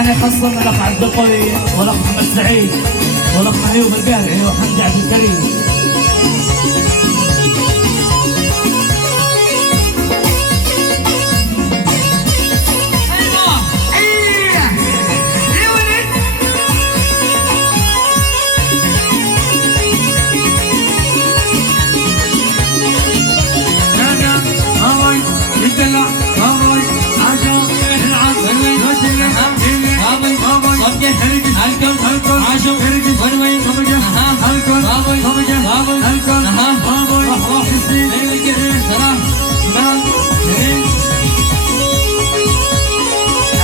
أنا خصم الأخ عبد القوي والأخ محمد سعيد والأخ أيوب القارعي وحمد عبد الكريم.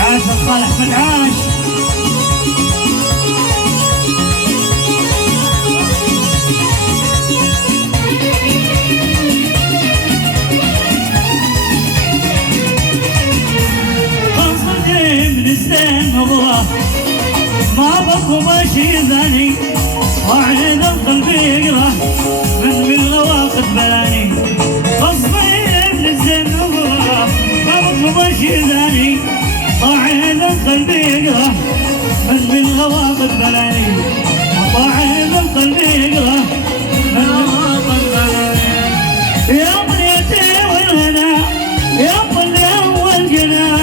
عاش الخال احمد عاش. من الزين الله ما بقوا ماشي ثاني وعين القلب يقرا من بالغواقد بلاني. غصبي من الزين الله ما بقوا ماشي ثاني وعين القلب يقرا من بالغواقد بلاني. وعين القلب يقرا من بالغواقد بلاني. يا بنيتي والهنا يا بني والجنان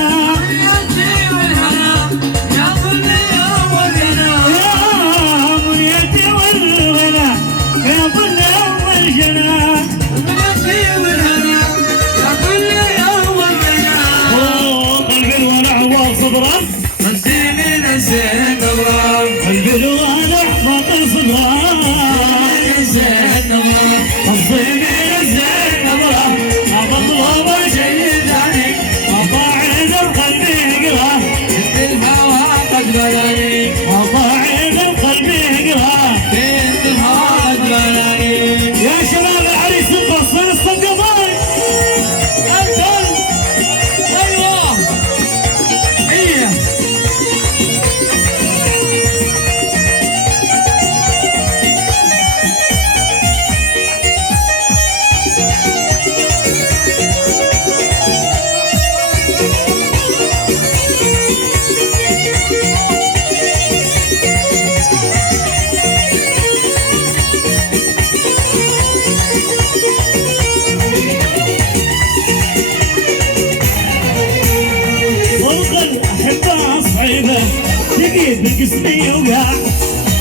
بالقسمي وقع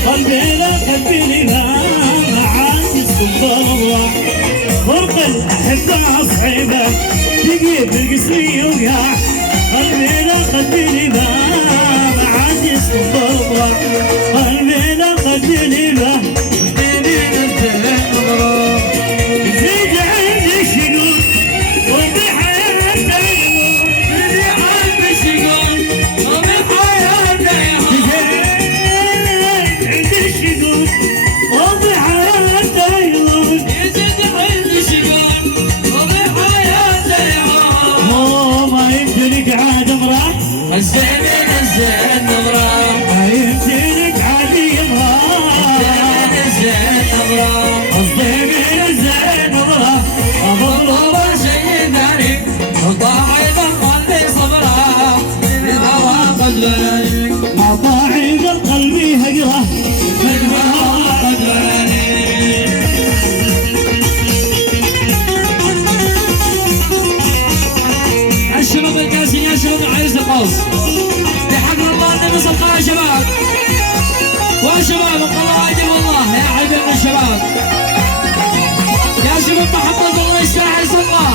قلبي قلبي ما عاد يسكن الله. فرق الأحبة صعيبة تجي بالقسمي وقع قلبي ما عاد يسكن الله. قلبي قلبي ما زيد عندي الشقوق وفي حياتي الزين نظرة ما يمدينك عادي امرأة. الزين نظرة الزين الزين نظرة أضرب شيء ناري وطاعي قلبي صبرها بالهوى قد بلاني. مطاعي قلبي هجرة بالهوى قد بلاني. الشباب القاسي يا شباب عايز القوس بحق الله النبي صلى يا شباب. وشباب الله اجل والله يا حبيبنا الشباب يا شباب محمد الله يستاهل الله.